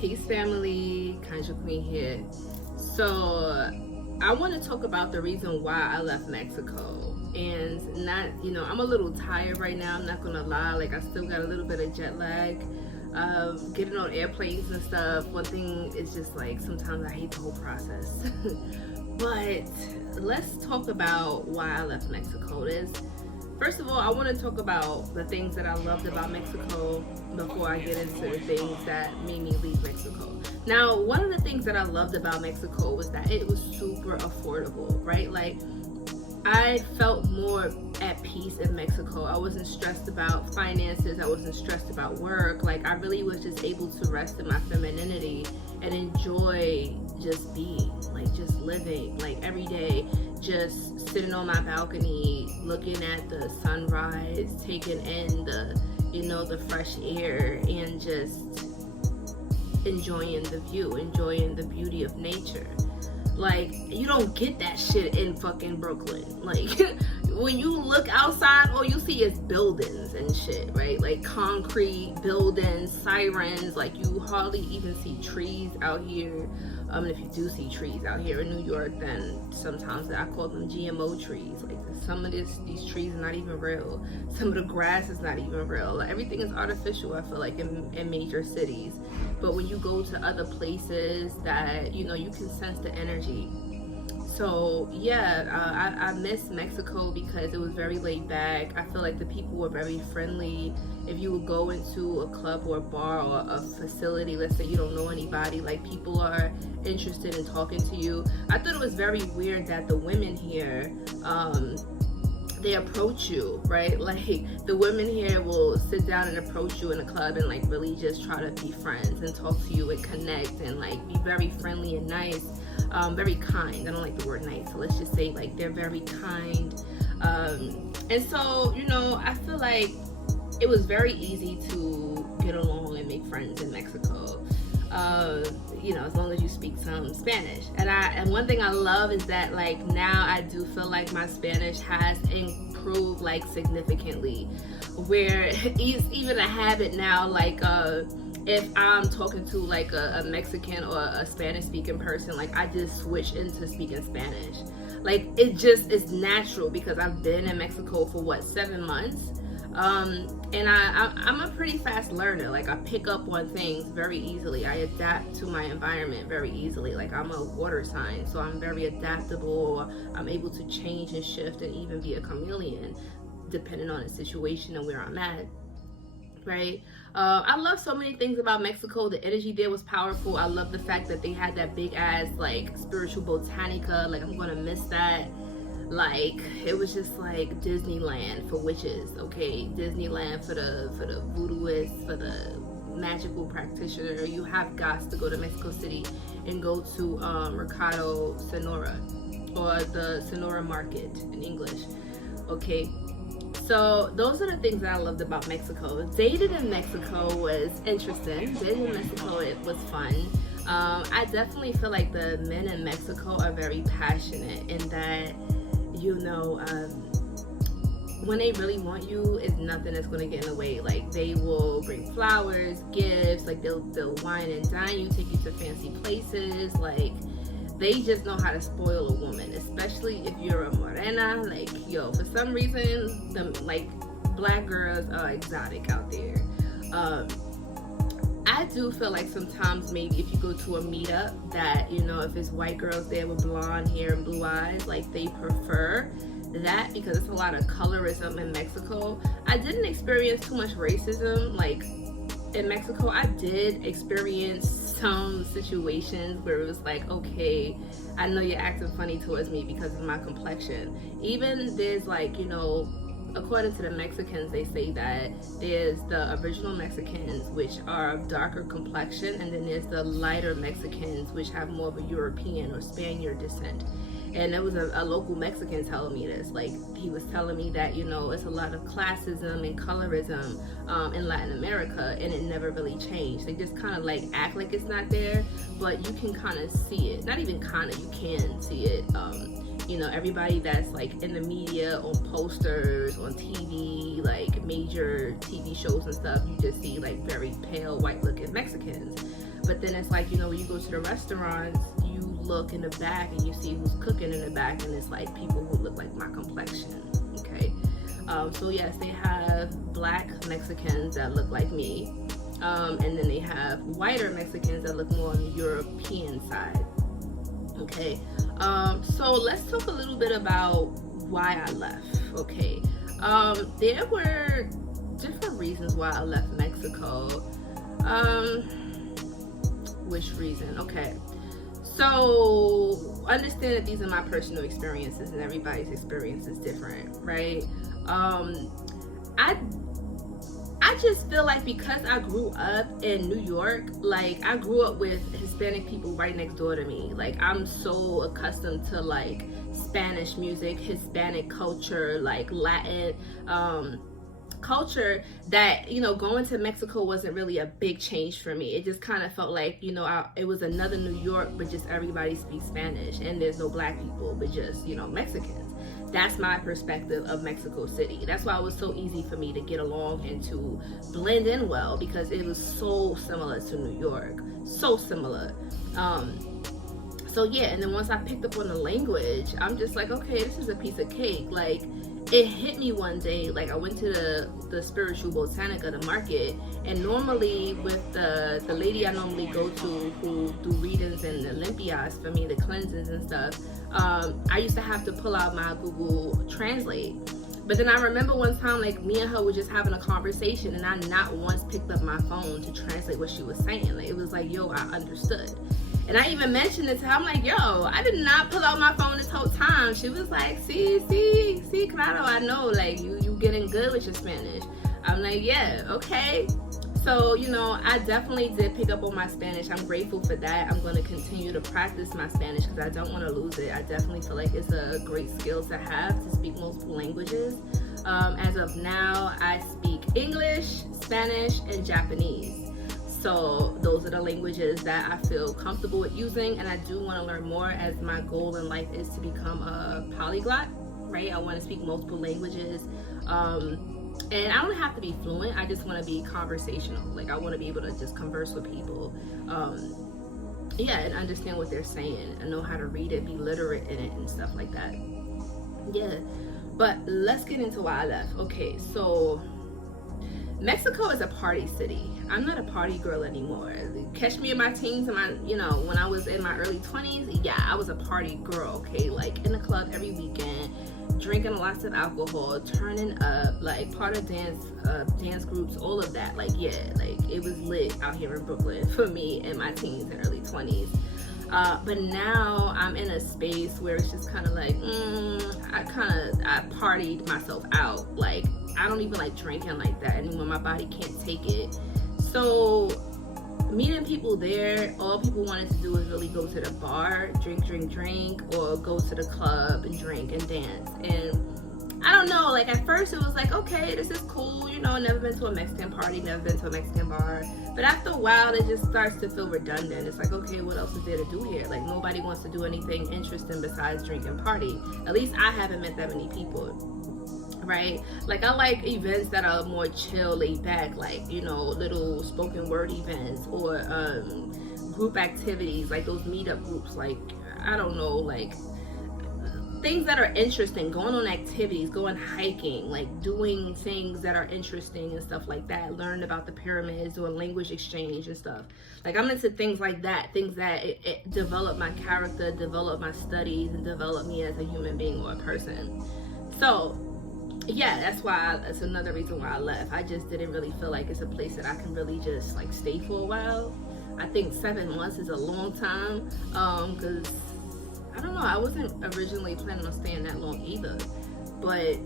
Peace family, Conjure Queen here. So I want to talk about the reason why I left Mexico. And not, I'm a little tired right now, I'm not gonna lie. Like, I still got a little bit of jet lag. Getting on airplanes and stuff. One thing is just like, sometimes I hate the whole process. But let's talk about why I left Mexico. First of all, I want to talk about the things that I loved about Mexico before I get into the things that made me leave Mexico. Now, one of the things that I loved about Mexico was that it was super affordable, right? Like, I felt more at peace in Mexico. I wasn't stressed about finances. I wasn't stressed about work. Like, I really was just able to rest in my femininity and enjoy just being, like, just living, like, every day, just sitting on my balcony, looking at the sunrise, taking in the fresh air, and just enjoying the view, enjoying the beauty of nature. Like, you don't get that shit in fucking Brooklyn. Like, when you look outside, all you see is buildings and shit, right? Like, concrete buildings, sirens. Like, you hardly even see trees out here. If you do see trees out here in New York, then sometimes I call them GMO trees. Like, some of these trees are not even real. Some of the grass is not even real. Like, everything is artificial, I feel like, in major cities. But when you go to other places that, you can sense the energy. So yeah, I miss Mexico because it was very laid back. I feel like the people were very friendly. If you would go into a club or a bar or a facility, let's say you don't know anybody, like, people are interested in talking to you. I thought it was very weird that the women here, they approach you, right? Like, the women here will sit down and approach you in a club and, like, really just try to be friends and talk to you and connect and, like, be very friendly and nice. Very kind. I don't like the word nice, so let's just say, like, they're very kind. And so, I feel like it was very easy to get along and make friends in Mexico. As long as you speak some Spanish. And one thing I love is that, like, now I do feel like my Spanish has improved, like, significantly, where it's even a habit now, like, if I'm talking to, like, a Mexican or a Spanish speaking person, like, I just switch into speaking Spanish. Like, it's natural because I've been in Mexico for 7 months. And I'm a pretty fast learner. Like, I pick up on things very easily. I adapt to my environment very easily. Like, I'm a water sign, so I'm very adaptable. I'm able to change and shift and even be a chameleon depending on the situation and where I'm at, right? I love so many things about Mexico. The energy there was powerful. I love the fact that they had that big ass, like, spiritual botanica. Like, I'm gonna miss that. Like, it was just like Disneyland for witches, okay? Disneyland for the voodooists, for the magical practitioner. You have got to go to Mexico City and go to Mercado Sonora, or the Sonora Market in English, okay? So those are the things that I loved about Mexico. Dating in Mexico was interesting. Dating in Mexico, it was fun. I definitely feel like the men in Mexico are very passionate in that, when they really want you, it's nothing that's going to get in the way. Like, they will bring flowers, gifts, like, they'll wine and dine you, take you to fancy places. Like, they just know how to spoil a woman, especially if you're a morena. Like, for some reason, black girls are exotic out there. I do feel like sometimes maybe if you go to a meetup that, if it's white girls there with blonde hair and blue eyes, like, they prefer that because it's a lot of colorism in Mexico. I didn't experience too much racism, like, in Mexico. I did experience some situations where it was like, okay, I know you're acting funny towards me because of my complexion. Even there's, like, according to the Mexicans, they say that there's the original Mexicans, which are of darker complexion, and then there's the lighter Mexicans, which have more of a European or Spaniard descent. And there was a local Mexican telling me this. Like, he was telling me that, it's a lot of classism and colorism in Latin America, and it never really changed. They just kind of, like, act like it's not there, but you can kind of see it. Not even kind of, you can see it. Everybody that's, like, in the media, on posters, on TV, like major TV shows and stuff, you just see, like, very pale white looking Mexicans. But then it's like, you know, when you go to the restaurants, you look in the back and you see who's cooking in the back, and it's like people who look like my complexion. Okay. So yes, they have black Mexicans that look like me, and then they have whiter Mexicans that look more on the European side. Okay. So let's talk a little bit about why I left. Okay. There were different reasons why I left Mexico. Which reason? Okay. So understand that these are my personal experiences, and everybody's experience is different, right? I just feel like because I grew up in New York, like I grew up with Hispanic people right next door to me. Like I'm so accustomed to like Spanish music, Hispanic culture, like Latin culture, that, you know, going to Mexico wasn't really a big change for me. It just kind of felt like, you know, it was another New York, but just everybody speaks Spanish and there's no black people, but just, you know, Mexicans. That's my perspective of Mexico City. That's why it was so easy for me to get along and to blend in well, because it was so similar to New York, so similar. So yeah, and then once I picked up on the language, I'm just like, okay, this is a piece of cake. Like, it hit me one day, like I went to the Spiritual Botanica, the market, and normally with the lady I normally go to who do readings and the limpias for me, the cleansings and stuff, I used to have to pull out my Google Translate. But then I remember one time, like, me and her were just having a conversation, and I not once picked up my phone to translate what she was saying. Like, it was like, yo, I understood. And I even mentioned it to her. I'm like, yo, I did not pull out my phone this whole time. She was like, see, claro, I know, like, you getting good with your Spanish. I'm like, yeah, okay. So, you know, I definitely did pick up on my Spanish. I'm grateful for that. I'm going to continue to practice my Spanish because I don't want to lose it. I definitely feel like it's a great skill to have, to speak multiple languages. As of now, I speak English, Spanish, and Japanese. So those are the languages that I feel comfortable with using, and I do want to learn more, as my goal in life is to become a polyglot, right? I want to speak multiple languages, and I don't have to be fluent. I just want to be conversational. Like, I want to be able to just converse with people, yeah, and understand what they're saying and know how to read it, be literate in it and stuff like that. Yeah, but let's get into why I left. Okay, so Mexico is a party city. I'm not a party girl anymore. Catch me in my teens and my, you know, when I was in my early 20s, yeah, I was a party girl, okay? Like, in the club every weekend, drinking lots of alcohol, turning up, like part of dance groups, all of that. Like, yeah, like it was lit out here in Brooklyn for me in my teens and early 20s. But now I'm in a space where it's just kind of like, I partied myself out. Like, I don't even like drinking like that anymore. My body can't take it. So meeting people there, all people wanted to do was really go to the bar, drink, or go to the club and drink and dance. And I don't know, like at first it was like, okay, this is cool, you know, never been to a Mexican party, never been to a Mexican bar. But after a while, it just starts to feel redundant. It's like, okay, what else is there to do here? Like, nobody wants to do anything interesting besides drink and party. At least I haven't met that many people, right? Like, I like events that are more chill, laid back, like, you know, little spoken word events, or group activities, like those meetup groups, like, I don't know, like things that are interesting, going on activities, going hiking, like doing things that are interesting and stuff like that. Learn about the pyramids, or language exchange and stuff. Like, I'm into things like that, things that it develop my character, develop my studies, and develop me as a human being or a person. So yeah, that's another reason why I left. I just didn't really feel like it's a place that I can really just like stay for a while. I think 7 months is a long time, because I don't know, I wasn't originally planning on staying that long either. But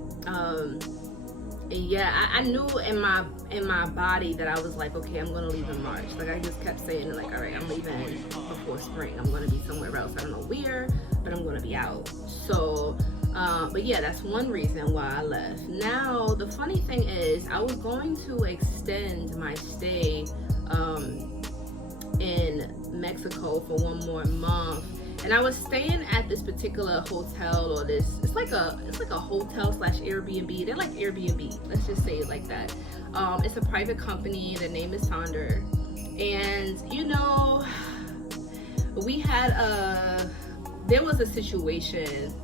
yeah, I knew in my body that I was like, okay, I'm gonna leave in March. Like, I just kept saying, like, all right, I'm leaving before spring. I'm gonna be somewhere else. I don't know where, but I'm gonna be out. So but yeah, that's one reason why I left. Now, the funny thing is, I was going to extend my stay in Mexico for 1 more month, and I was staying at this particular hotel, or it's like a hotel / Airbnb. They're like Airbnb, let's just say it like that. It's a private company. The name is Conjure. And, you know, there was a situation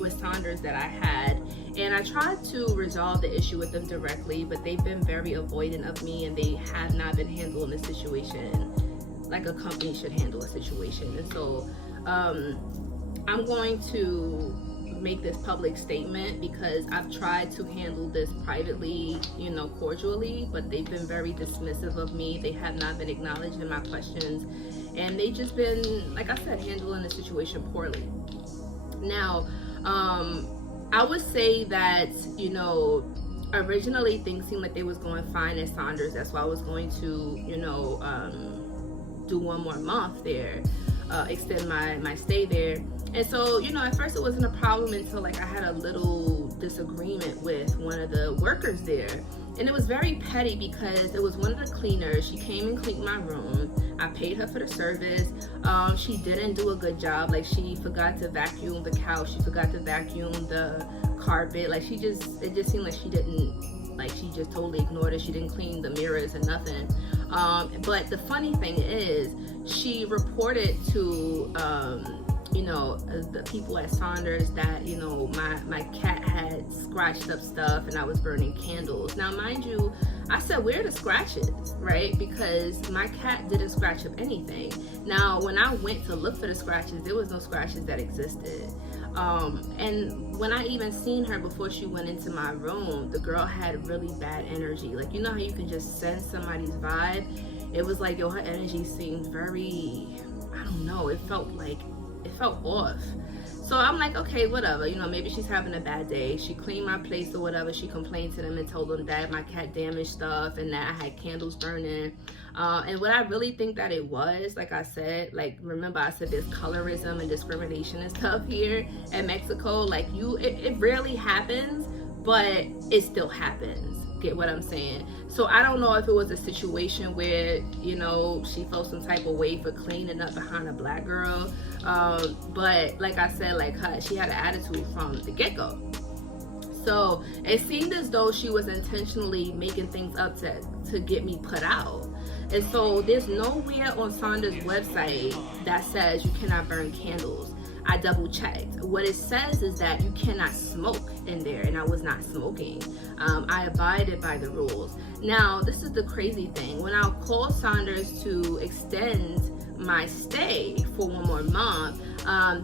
with Saunders that I had, and I tried to resolve the issue with them directly, but they've been very avoidant of me, and they have not been handling the situation like a company should handle a situation. And so I'm going to make this public statement because I've tried to handle this privately, cordially, but they've been very dismissive of me. They have not been acknowledging my questions, and they just been, like I said, handling the situation poorly. Now, I would say that, originally things seemed like they was going fine at Saunders. That's why I was going to, do one more month there, extend my stay there. And so, at first it wasn't a problem until like I had a little disagreement with one of the workers there. And it was very petty because it was one of the cleaners. She came and cleaned my room. I paid her for the service. She didn't do a good job. Like, she forgot to vacuum the couch. She forgot to vacuum the carpet. Like, it just seemed like she didn't, like, she just totally ignored it. She didn't clean the mirrors and nothing. But the funny thing is, she reported to, the people at Saunders that, my cat had scratched up stuff and I was burning candles. Now, mind you, I said, where are the scratches, right? Because my cat didn't scratch up anything. Now, when I went to look for the scratches, there was no scratches that existed. And when I even seen her before she went into my room, the girl had really bad energy. Like, how you can just sense somebody's vibe? It was like, her energy seemed very, I don't know, it felt off. So I'm like, okay, whatever, maybe she's having a bad day. She cleaned my place or whatever. She complained to them and told them that my cat damaged stuff and that I had candles burning. And what I really think that it was, like I said, like, remember I said there's colorism and discrimination and stuff here in Mexico. Like, it rarely happens, but it still happens. Get what I'm saying? So I don't know if it was a situation where, she felt some type of way for cleaning up behind a black girl. But like I said, like her, she had an attitude from the get-go. So it seemed as though she was intentionally making things up to get me put out. And so there's nowhere on Saunders' website that says you cannot burn candles. I double checked. What it says is that you cannot smoke in there, and I was not smoking. I abided by the rules. Now, this is the crazy thing. When I called Saunders to extend my stay for one more month,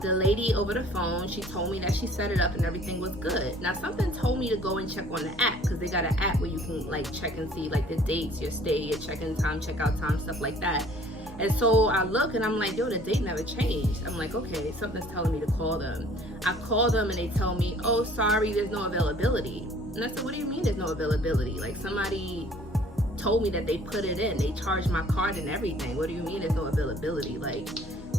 the lady over the phone, she told me that she set it up and everything was good. Now, something told me to go and check on the app, because they got an app where you can like check and see like the dates, your stay, your check-in time, check-out time, stuff like that. And so I look and I'm like, yo, the date never changed. I'm like, okay, something's telling me to call them. I call them and they tell me, oh, sorry, there's no availability. And I said, what do you mean there's no availability? Like, somebody told me that they put it in. They charged my card and everything. What do you mean there's no availability? Like,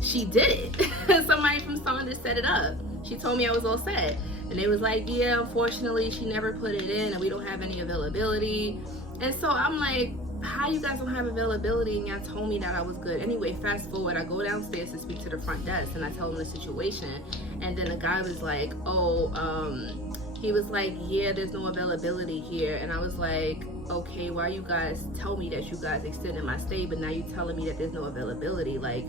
she did it. Somebody from Saunders set it up. She told me I was all set. And they was like, yeah, unfortunately, she never put it in and we don't have any availability. And so I'm like, how you guys don't have availability and y'all told me that I was good? Anyway, fast forward, I go downstairs to speak to the front desk and I tell them the situation, and then the guy was like, he was like, yeah, there's no availability here. And I was like, okay, why you guys tell me that you guys extended my stay, but now you telling me that there's no availability? Like,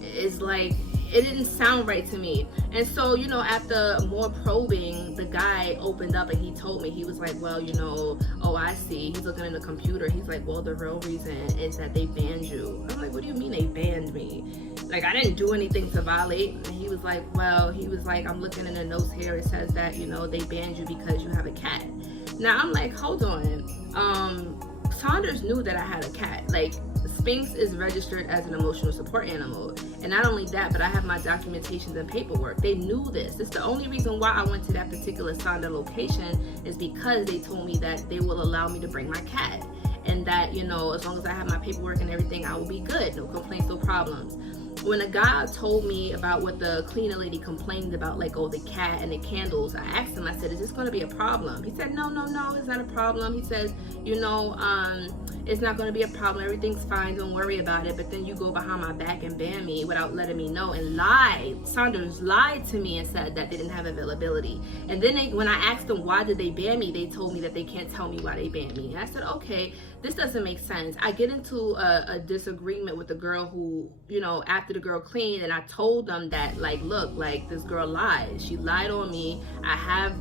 it's like, it didn't sound right to me. And so, after more probing, the guy opened up and he told me, he was like, well, oh, I see. He's looking in the computer. He's like, well, the real reason is that they banned you. I'm like, what do you mean they banned me? Like, I didn't do anything to violate. And he was like, well, I'm looking in the notes here. It says that, they banned you because you have a cat. Now, I'm like, hold on. Saunders knew that I had a cat. Like, Sphinx is registered as an emotional support animal. And not only that, but I have my documentations and paperwork. They knew this. It's the only reason why I went to that particular Saunders location is because they told me that they will allow me to bring my cat. And that, as long as I have my paperwork and everything, I will be good. No complaints, no problems. When a guy told me about what the cleaner lady complained about, like, oh, the cat and the candles, I asked him, I said, is this going to be a problem? He said, no, it's not a problem. He says, it's not going to be a problem. Everything's fine. Don't worry about it. But then you go behind my back and ban me without letting me know and lied. Saunders lied to me and said that they didn't have availability. And then when I asked them why did they ban me, they told me that they can't tell me why they banned me. And I said, okay, this doesn't make sense. I get into a disagreement with the girl who, you know, after the girl cleaned, and I told them that, like, look, like, this girl lied. She lied on me. I have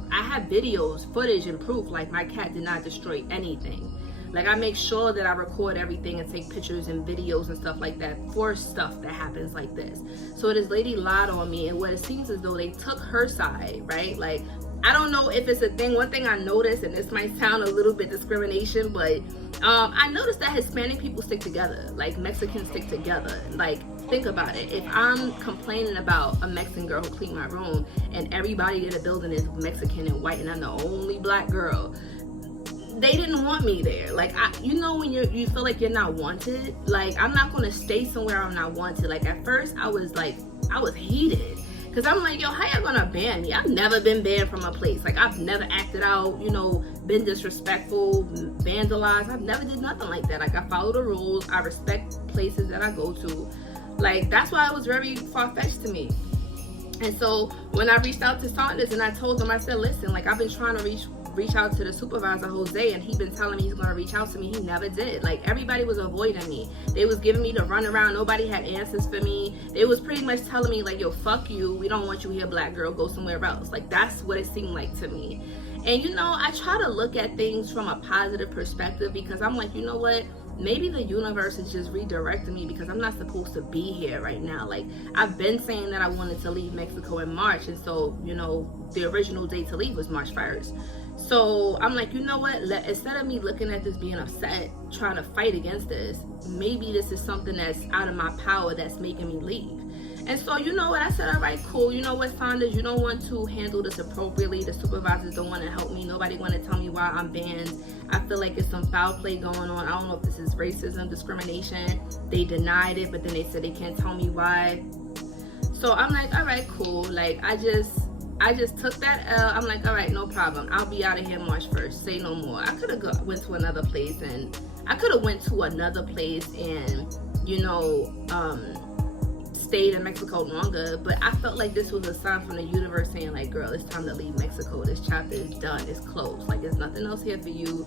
videos, footage, and proof. Like, my cat did not destroy anything. Like, I make sure that I record everything and take pictures and videos and stuff like that for stuff that happens like this. So this lady lied on me, and what it seems as though they took her side, right? Like, I don't know if it's a thing. One thing I noticed, and this might sound a little bit discrimination, but I noticed that Hispanic people stick together, like Mexicans stick together. Like, think about it. If I'm complaining about a Mexican girl who cleaned my room, and everybody in the building is Mexican and white, and I'm the only black girl, they didn't want me there. Like, you know, when you feel like you're not wanted, like, I'm not gonna stay somewhere I'm not wanted. Like, at first I was heated, because I'm like, yo, how y'all gonna ban me? I've never been banned from a place. Like, I've never acted out, you know, been disrespectful, vandalized. I've never did nothing like that. Like, I follow the rules. I respect places that I go to. Like, that's why it was very far-fetched to me. And so when I reached out to Saunders and I told him, I said, listen, like, I've been trying to reach out to the supervisor, Jose, and he's been telling me he's going to reach out to me. He never did. Like, everybody was avoiding me. They was giving me the runaround. Nobody had answers for me. They was pretty much telling me, like, yo, fuck you. We don't want you here, black girl. Go somewhere else. Like, that's what it seemed like to me. And, you know, I try to look at things from a positive perspective, because I'm like, you know what? Maybe the universe is just redirecting me, because I'm not supposed to be here right now. Like, I've been saying that I wanted to leave Mexico in March. And so, you know, the original date to leave was March 1st. So I'm like, you know what? Instead of me looking at this being upset, trying to fight against this, maybe this is something that's out of my power that's making me leave. And so, you know what? I said, all right, cool. You know what, Saunders? You don't want to handle this appropriately. The supervisors don't want to help me. Nobody want to tell me why I'm banned. I feel like it's some foul play going on. I don't know if this is racism, discrimination. They denied it, but then they said they can't tell me why. So I'm like, all right, cool. Like, I just took that L. I'm like, all right, no problem. I'll be out of here March 1st. Say no more. I could have went to another place, and you know, stayed in Mexico longer. But I felt like this was a sign from the universe saying, like, girl, it's time to leave Mexico. This chapter is done. It's closed. Like, there's nothing else here for you.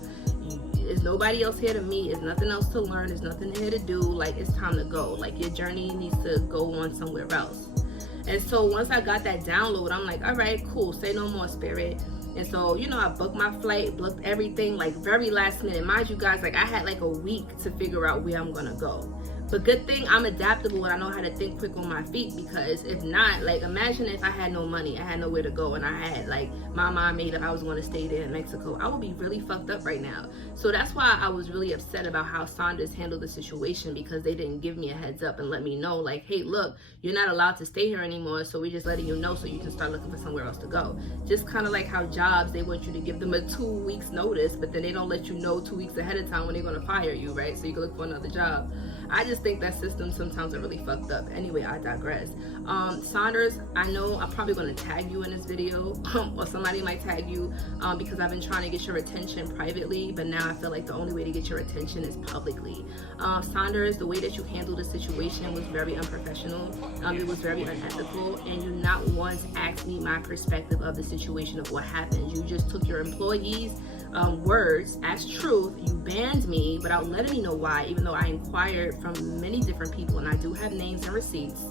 There's nobody else here to meet. There's nothing else to learn. There's nothing here to do. Like, it's time to go. Like, your journey needs to go on somewhere else. And so once I got that download, I'm like, all right, cool. Say no more, spirit. And so, you know, I booked my flight, booked everything, like, very last minute. Mind you guys, like, I had like a week to figure out where I'm gonna go. But good thing I'm adaptable and I know how to think quick on my feet, because if not, like, imagine if I had no money, I had nowhere to go, and I had, like, my mind made up I was going to stay there in Mexico. I would be really fucked up right now. So that's why I was really upset about how Saunders handled the situation, because they didn't give me a heads up and let me know, like, hey, look, you're not allowed to stay here anymore, so we're just letting you know so you can start looking for somewhere else to go. Just kind of like how jobs, they want you to give them a 2 weeks notice, but then they don't let you know 2 weeks ahead of time when they're going to fire you, right? So you can look for another job. I just think that system sometimes are really fucked up. Anyway, I digress. Saunders, I know I'm probably going to tag you in this video, or somebody might tag you, because I've been trying to get your attention privately, but now I feel like the only way to get your attention is publicly. Saunders, the way that you handled the situation was very unprofessional. It was very unethical, and you not once asked me my perspective of the situation of what happened. You just took your employees' words as truth. You banned me without letting me know why, even though I inquired from many different people, and I do have names and receipts.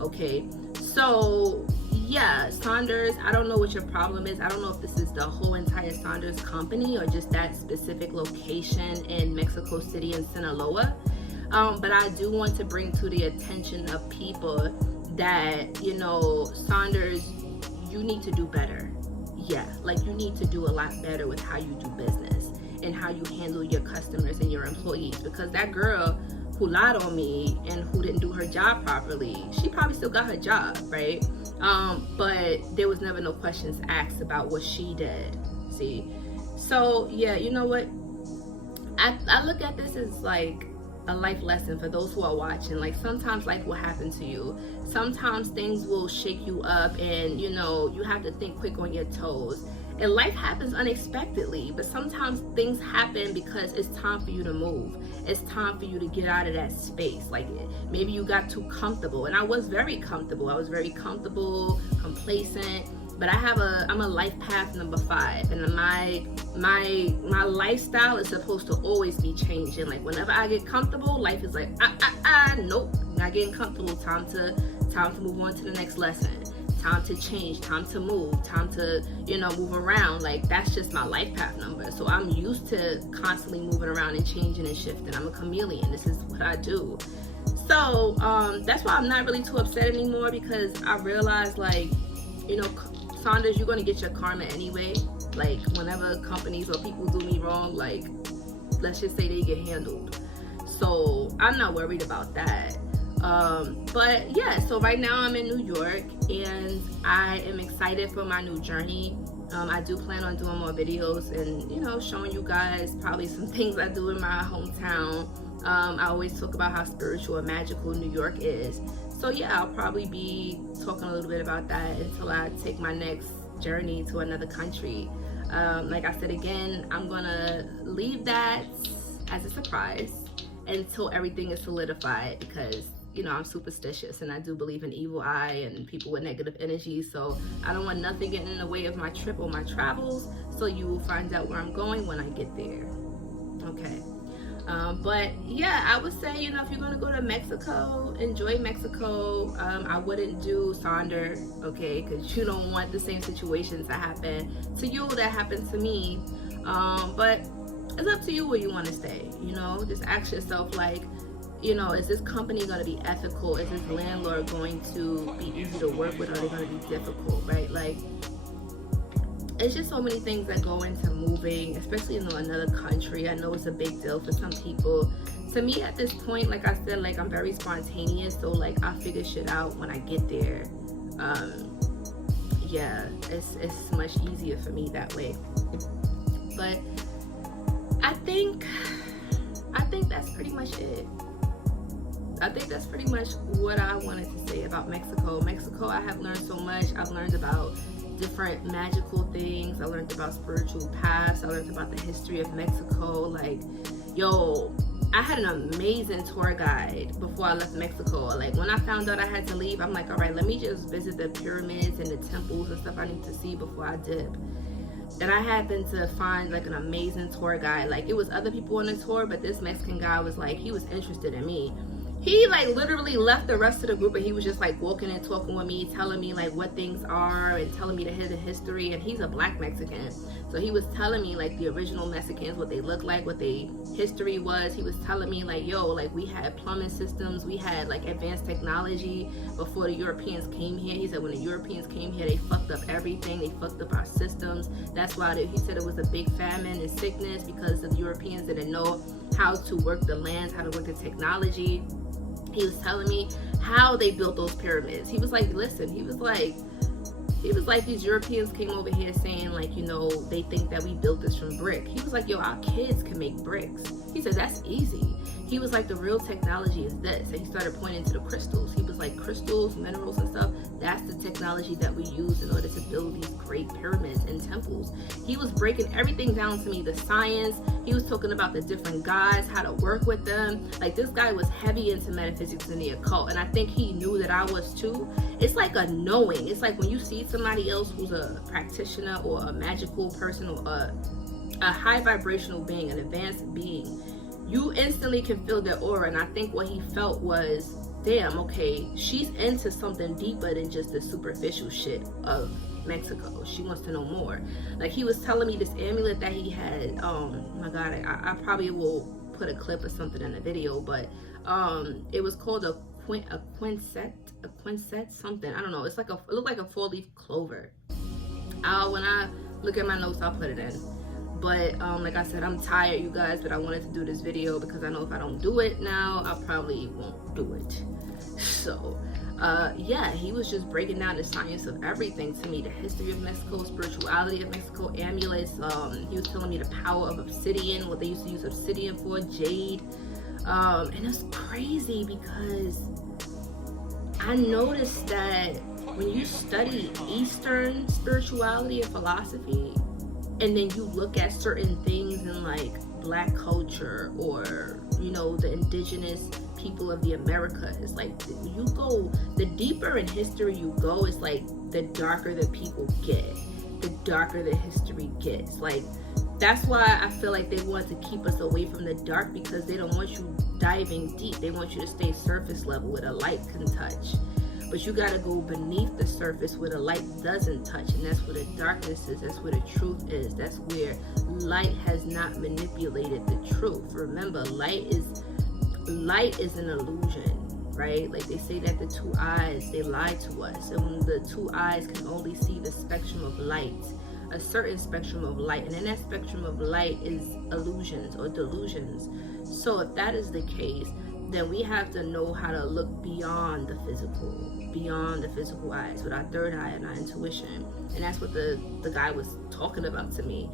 Okay, so yeah, Saunders, I don't know what your problem is. I don't know if this is the whole entire Saunders company or just that specific location in Mexico City and Sinaloa. But I do want to bring to the attention of people that, you know, Saunders, you need to do better. Yeah, like, you need to do a lot better with how you do business and how you handle your customers and your employees, because that girl who lied on me and who didn't do her job properly, she probably still got her job, right? But there was never no questions asked about what she did. See? So yeah, you know what? I look at this as like a life lesson for those who are watching. Like, sometimes life will happen to you. Sometimes things will shake you up, and, you know, you have to think quick on your toes. And life happens unexpectedly, but sometimes things happen because it's time for you to move. It's time for you to get out of that space. Like, maybe you got too comfortable, and I was very comfortable. I was very comfortable, complacent, but I'm a life path number 5, and my lifestyle is supposed to always be changing. Like whenever I get comfortable, life is like nope, not getting comfortable. Time to move on to the next lesson. Time to change, time to move, time to, move around. Like that's just my life path number. So I'm used to constantly moving around and changing and shifting. I'm a chameleon. This is what I do. So that's why I'm not really too upset anymore, because I realized, like, Saunders, you're gonna get your karma anyway. Like whenever companies or people do me wrong, like let's just say they get handled. So I'm not worried about that. But yeah, so right now I'm in New York and I am excited for my new journey. I do plan on doing more videos and, showing you guys probably some things I do in my hometown. I always talk about how spiritual and magical New York is. So yeah, I'll probably be talking a little bit about that until I take my next journey to another country. Like I said again, I'm gonna leave that as a surprise until everything is solidified, because I'm superstitious and I do believe in evil eye and people with negative energy. So I don't want nothing getting in the way of my trip or my travels. So you will find out where I'm going when I get there. Okay. But yeah, I would say, if you're going to go to Mexico, enjoy Mexico. I wouldn't do Sonder, okay? Because you don't want the same situations that happen to you that happened to me. But it's up to you where you want to stay, just ask yourself, like, is this company going to be ethical? Is this landlord going to be easy to work with, or are they going to be difficult, right? Like, it's just so many things that go into moving, especially in another country. I know it's a big deal for some people. To me, at this point, like I said, like I'm very spontaneous, so like I figure shit out when I get there. Yeah, it's much easier for me that way. But I think that's pretty much it. I think that's pretty much what I wanted to say about Mexico. Mexico, I have learned so much. I've learned about different magical things. I learned about spiritual paths. I learned about the history of Mexico. Like, I had an amazing tour guide before I left Mexico. Like, when I found out I had to leave, I'm like, all right, let me just visit the pyramids and the temples and stuff I need to see before I dip. And I happened to find like an amazing tour guide. Like, it was other people on the tour, but this Mexican guy was like, he was interested in me. He like literally left the rest of the group and he was just like walking and talking with me, telling me like what things are and telling me the history. And he's a black Mexican, so he was telling me like the original Mexicans, what they look like, what their history was. He was telling me like, like we had plumbing systems, we had like advanced technology before the Europeans came here. He said when the Europeans came here, they fucked up everything. They fucked up our systems. That's why he said it was a big famine and sickness, because the Europeans didn't know how to work the lands, how to work the technology. He was telling me how they built those pyramids. He was like, listen, he was like these Europeans came over here saying like, they think that we built this from brick. He was like, our kids can make bricks. He said, that's easy. He was like, the real technology is this. And he started pointing to the crystals. He was like, crystals, minerals and stuff, that's the technology that we use in order to build these great pyramids and temples. He was breaking everything down to me, the science. He was talking about the different gods, how to work with them. Like, this guy was heavy into metaphysics and the occult. And I think he knew that I was too. It's like a knowing. It's like when you see somebody else who's a practitioner or a magical person or a high vibrational being, an advanced being, you instantly can feel their aura. And I think what he felt was, damn, okay, she's into something deeper than just the superficial shit of Mexico. She wants to know more. Like, he was telling me this amulet that he had. Oh my God, I probably will put a clip or something in the video, but it was called a quinset, something. I don't know. It looked like a 4-leaf clover. When I look at my notes, I'll put it in. But like I said, I'm tired, you guys, but I wanted to do this video because I know if I don't do it now, I probably won't do it. So yeah, he was just breaking down the science of everything to me, the history of Mexico, spirituality of Mexico, amulets. He was telling me the power of obsidian, what they used to use obsidian for, jade. And it's crazy because I noticed that when you study Eastern spirituality and philosophy, and then you look at certain things in like Black culture or, the indigenous people of the Americas. Like, you go, the deeper in history you go, it's like the darker the people get, the darker the history gets. Like, that's why I feel like they want to keep us away from the dark, because they don't want you diving deep. They want you to stay surface level where the light can touch. But you got to go beneath the surface where the light doesn't touch, and that's where the darkness is. That's where the truth is. That's where light has not manipulated the truth. Remember, light is an illusion, right? Like, they say that the two eyes, they lie to us, and the two eyes can only see the spectrum of light, a certain spectrum of light, and in that spectrum of light is illusions or delusions. So if that is the case, then we have to know how to look beyond the physical eyes, with our third eye and our intuition. And that's what the guy was talking about to me.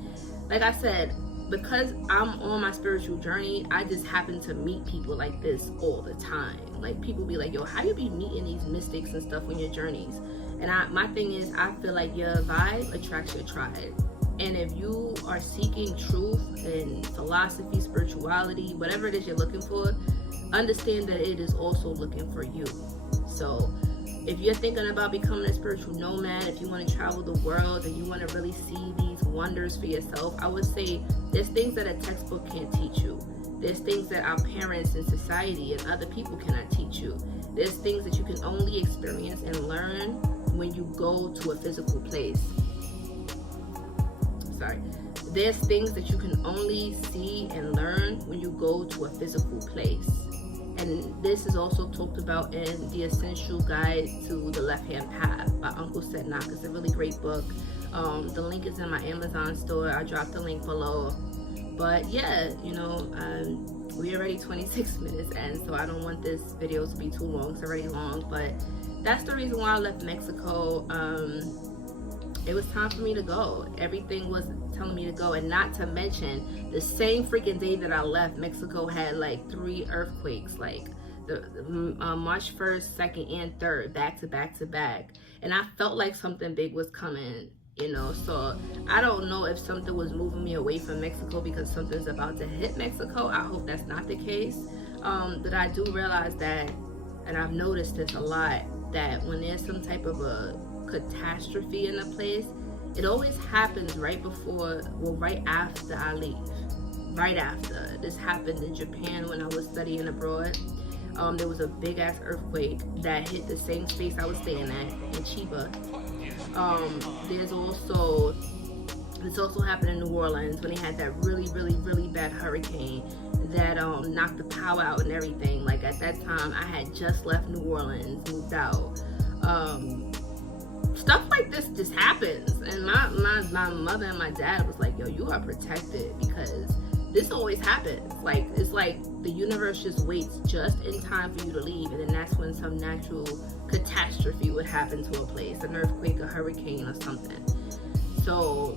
Like I said, because I'm on my spiritual journey, I just happen to meet people like this all the time. Like, people be like, yo, how you be meeting these mystics and stuff on your journeys? And my thing is, I feel like your vibe attracts your tribe. And if you are seeking truth and philosophy, spirituality, whatever it is you're looking for, understand that it is also looking for you. So if you're thinking about becoming a spiritual nomad, if you want to travel the world and you want to really see these wonders for yourself, I would say there's things that a textbook can't teach you. There's things that our parents and society and other people cannot teach you. There's things that you can only experience and learn when you go to a physical place. There's things that you can only see and learn when you go to a physical place. And this is also talked about in The Essential Guide to the Left-Hand Path by Uncle Setnock. It's a really great book. The link is in my Amazon store. I dropped the link below. But yeah, you know, we're already 26 minutes in, so I don't want this video to be too long. It's already long, but that's the reason why I left Mexico. It was time for me to go. Everything was telling me to go, and not to mention the same freaking day that I left, Mexico had like 3 earthquakes, like the March 1st, 2nd, and 3rd, back to back to back. And I felt like something big was coming, you know. So I don't know if something was moving me away from Mexico because something's about to hit Mexico. I hope that's not the case. But I do realize that, and I've noticed this a lot, that when there's some type of a catastrophe in a place, it always happens right before, well, right after I leave. Right after. This happened in Japan when I was studying abroad. There was a big ass earthquake that hit the same space I was staying at in Chiba. This also happened in New Orleans when they had that really bad hurricane that knocked the power out and everything. Like, at that time, I had just left New Orleans, moved out. Stuff like this just happens, and my mother and my dad was like, yo, you are protected, because this always happens. Like, it's like the universe just waits just in time for you to leave, and then that's when some natural catastrophe would happen to a place, an earthquake, a hurricane, or something. So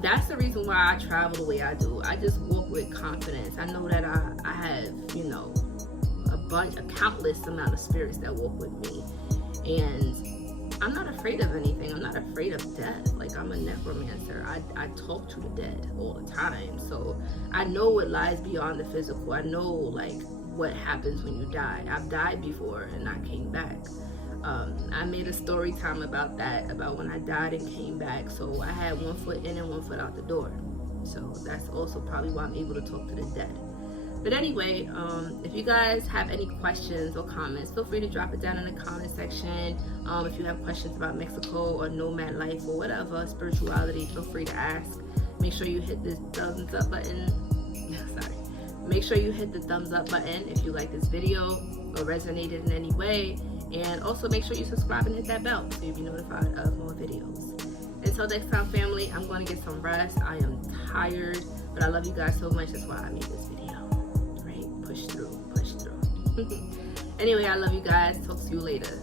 that's the reason why I travel the way I do. I just walk with confidence. I know that I have, you know, a countless amount of spirits that walk with me, and I'm not afraid of anything. I'm not afraid of death. Like, I'm a necromancer. I talk to the dead all the time. So I know what lies beyond the physical. I know, like, what happens when you die. I've died before and I came back. I made a story time about that, about when I died and came back. So I had 1 foot in and 1 foot out the door. So that's also probably why I'm able to talk to the dead. But anyway, if you guys have any questions or comments, feel free to drop it down in the comment section. If you have questions about Mexico or nomad life or whatever, spirituality, feel free to ask. Make sure you hit this thumbs up button. Make sure you hit the thumbs up button if you like this video or resonated in any way. And also make sure you subscribe and hit that bell so you'll be notified of more videos. Until next time, family, I'm going to get some rest. I am tired, but I love you guys so much. That's why I made this video. Push through. Anyway, I love you guys. Talk to you later.